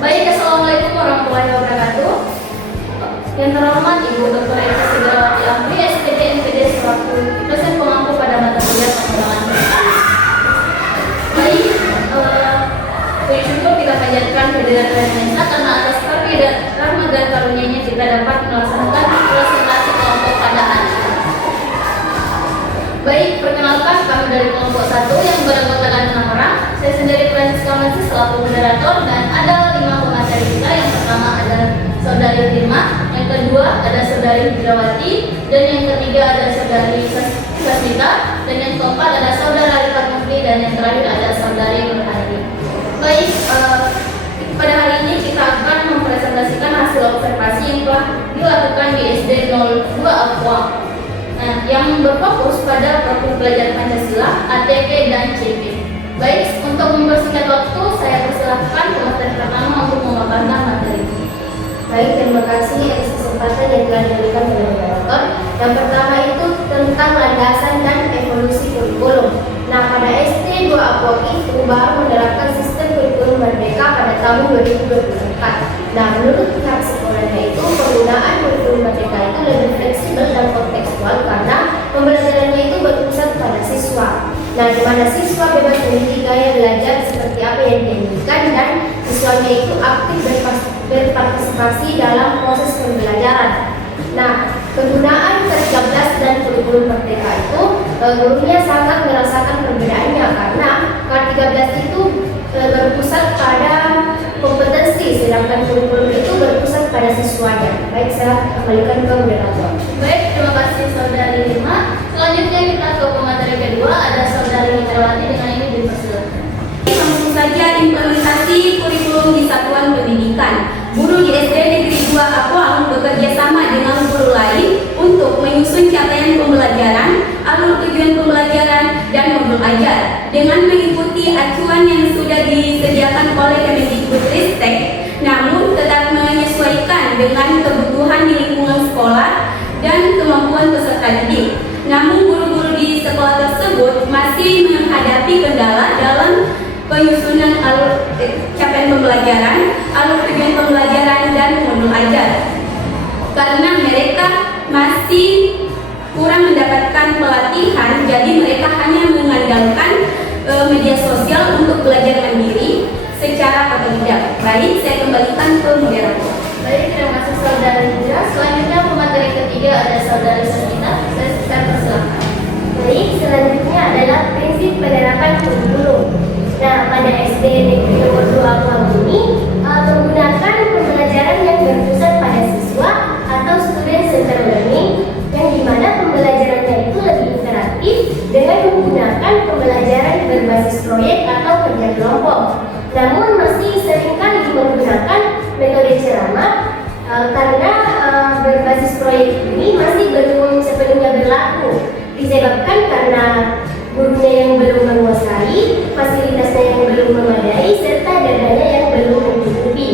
Baik, Assalamualaikum warahmatullahi wabarakatuh. Yang terhormat Ibu Dr. Eka Sigrawati Amri, SPD MPD selaku dosen pengampu pada mata kuliah pengembangan data. Baik, puji syukur kita panjatkan kehadiran Tuhan Yang Esa karena atas karunia rahmat dan karunia-Nya kita dapat melaksanakan presentasi kelompok pada hari ini. Baik, perkenalkan kami dari kelompok 1 yang beranggotakan 6 orang. Saya sendiri Francisca Masih selaku moderator dan ada 5 pemateri kita. Yang pertama ada Saudari Firma, yang kedua ada Saudari Hidrawati, dan yang ketiga ada Saudari Sasmita, dan yang keempat ada Saudara Rifat Mufti, dan yang terakhir ada Saudari Nurhadi. Baik, pada hari ini kita akan mempresentasikan hasil observasi yang telah dilakukan di SD 02 Aqua. Nah, yang berfokus pada profil pelajar Pancasila, ATP dan CP. Baik, untuk mempersingkat waktu, saya persilahkan pemateri pertama untuk memaparkan materi. Baik, terima kasih atas kesempatan yang telah diberikan oleh moderator. Yang pertama itu tentang landasan dan evolusi kurikulum. Nah, pada SD 2 Aqua itu baru menerapkan sistem kurikulum merdeka pada tahun 2024. Nah, menurut pihak sekolahnya itu penggunaan kurikulum merdeka itu lebih fleksibel dan kontekstual karena pembelajarannya itu berpusat pada siswa. Nah, di mana siswa bebas memilih gaya belajar seperti apa yang diinginkan dan siswanya itu aktif berpartisipasi dalam proses pembelajaran. Nah, penggunaan K13 dan kurikulum merdeka itu gurunya sangat merasakan perbedaannya karena K13 itu berpusat pada kompetensi, sedangkan kurikulum itu berpusat pada siswanya. Baik, saya kembalikan ke moderator. Baik, terima kasih Saudari Lima. Selanjutnya kita ke pemateri kedua, ada Saudari Hidrawati, dengan ini dipersilakan. Langsung saja implementasi kurikulum di satuan pendidikan. Guru di SD Negeri 2 Aqua bekerja sama dengan guru lain untuk menyusun capaian pembelajaran, alur tujuan pembelajaran, dan modul ajar dengan mengikuti acuan yang sudah disediakan oleh Kemendikbudristek, namun tetap menyesuaikan dengan kebutuhan di lingkungan sekolah dan kemampuan peserta didik. Namun guru-guru di sekolah tersebut masih menghadapi kendala dalam penyusunan alur capaian pembelajaran, alur tujuan pembelajaran, dan modul ajar karena mereka masih kurang mendapatkan pelatihan, jadi mereka hanya mengandalkan media sosial untuk belajar mandiri secara otodidak. Baik, saya kembalikan ke moderator. Baik, terima kasih Saudari Hidra. Selanjutnya pemateri ketiga ada Saudari Sasmita. Saya persilakan. Baik, selanjutnya adalah prinsip penerapan kurikulum. Nah, pada SD Negeri nomor 2 Aqua ini menggunakan pembelajaran yang berpusat pada siswa atau student center learning, yang dimana pembelajarannya itu lebih interaktif dengan menggunakan pembelajaran berbasis proyek atau kerja kelompok. Namun masih seringkali menggunakan metode ceramah karena berbasis proyek ini masih belum sepenuhnya berlaku, disebabkan karena gurunya yang belum menguasai, fasilitasnya yang belum memadai, serta dananya yang belum mencukupi.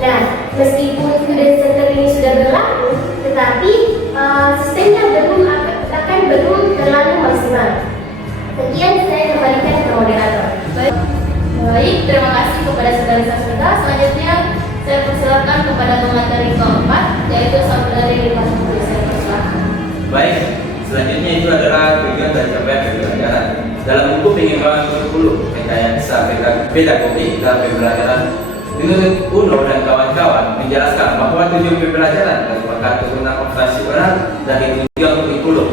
Nah, meskipun student center ini sudah berlaku, tetapi sistemnya belum terlalu maksimal. Sekian, saya kembalikan ke moderator. Baik, terima kasih kepada Saudari Sasmita. Selanjutnya saya persilakan kepada pemateri keempat, yaitu Saudari Rifat Mufti. Saya persilakan. Baik, selanjutnya itu adalah tujuan dan capaian pembelajaran. Dalam buku pengembangan kurikulum, rekayasa pedagogik dalam pembelajaran, menurut Uno dan kawan-kawan menjelaskan bahwa tujuan pembelajaran merupakan turunan operasional dari tujuan kurikulum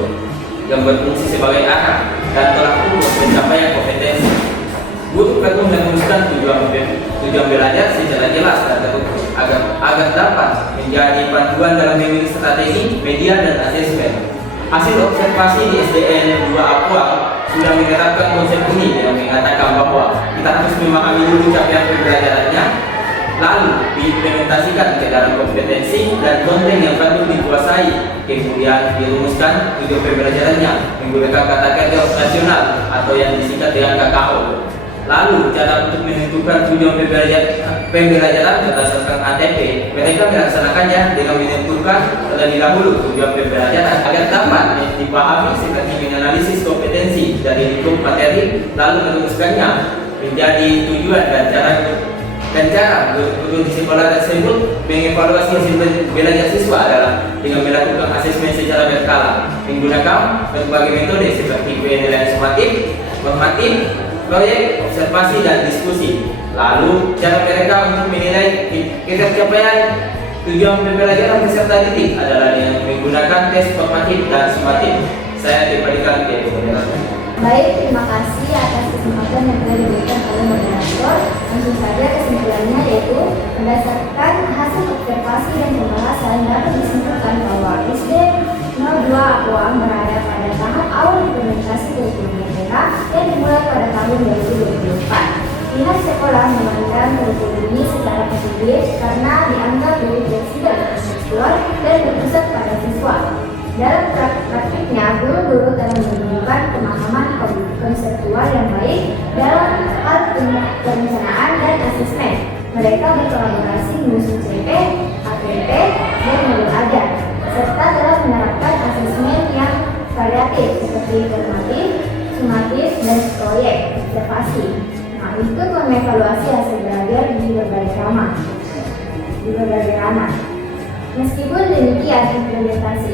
yang berfungsi sebagai arah dan tolak ukur pencapaian kompetensi. Guru perlu merumuskan tujuan belajar secara jelas dan terukur agar dapat menjadi panduan dalam memilih strategi, media, dan asesmen. Hasil observasi di SDN 2 Aqua sudah menerapkan konsep ini dengan mengatakan bahwa kita harus memahami dulu capaian pembelajarannya, lalu diimplementasikan ke dalam kompetensi dan konten yang patut dikuasai, kemudian dirumuskan tujuan pembelajarannya menggunakan kata kerja operasional atau yang disingkat dengan KKO. Lalu cara untuk menentukan tujuan pembelajaran berdasarkan ATP, mereka melaksanakannya dengan menentukan terlebih dahulu tujuan pembelajaran agar dapat dipahami seperti menganalisis kompetensi dari lingkup materi, lalu merumuskannya menjadi tujuan dan cara Dan cara guru di sekolah tersebut mengevaluasi hasil belajar siswa adalah dengan melakukan asesmen secara berkala menggunakan berbagai metode seperti penilaian sumatif, formatif, proyek, observasi, dan diskusi. Lalu cara mereka untuk menilai capaian tujuan pembelajaran peserta didik adalah dengan menggunakan tes formatif dan sumatif. Saya kembalikan ke moderator. Baik, terima kasih atas kesempatan yang telah diberikan oleh moderator. Langsung saja kesimpulannya, yaitu berdasarkan hasil observasi dan pembahasan dapat disimpulkan bahwa SD 02 Apoang berada pada tahap awal implementasi kurikulum merdeka yang dimulai pada tahun 2024. Pihak sekolah memandang kurikulum ini secara positif karena dianggap lebih fleksibel, kontekstual, dan berpusat pada siswa. Dalam praktiknya, guru-guru telah menunjukkan pemahaman konseptual yang baik dalam hal perencanaan dan asesmen. Mereka berkolaborasi menyusun CP, APP, dan modul ajar, serta telah menerapkan asesmen yang variatif seperti formatif, sumatif, dan proyek observasi. Nah, itu mengevaluasi hasil belajar di berbagai ranah. Meskipun demikian, implementasi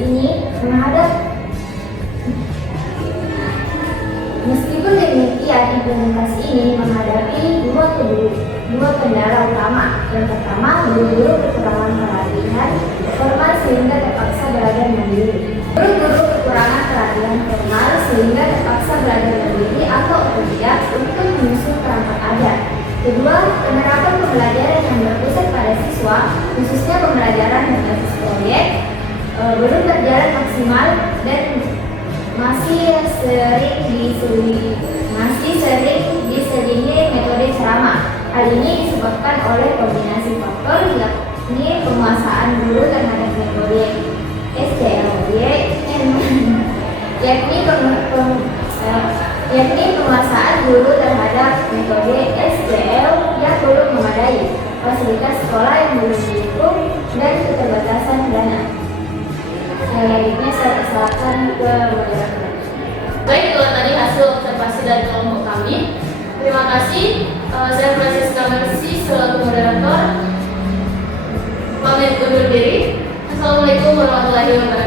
ini menghadapi dua kendala utama. Yang pertama, guru-guru kekurangan pelatihan formal sehingga terpaksa belajar mandiri. Guru-guru kekurangan pelatihan formal sehingga terpaksa belajar mandiri atau otodidak untuk menyusun perangkat ajar. Kedua, penerapan pembelajaran yang berpusat pada siswa, khususnya pembelajaran berbasis proyek, belum berjalan maksimal dan masih sering diselingi metode ceramah. Hal ini disebabkan oleh kombinasi faktor, yakni penguasaan guru terhadap metode SDLY, yakni penguasaan guru terhadap metode SDL yang belum memadai, fasilitas sekolah yang belum mendukung, dan keterbatasan dana. Selanjutnya saya persilakan ke moderator. Baik, itu tadi hasil observasi dari kelompok kami. Terima kasih. Saya Francisca Mercy selaku moderator. Pamit undur diri. Assalamualaikum warahmatullahi wabarakatuh.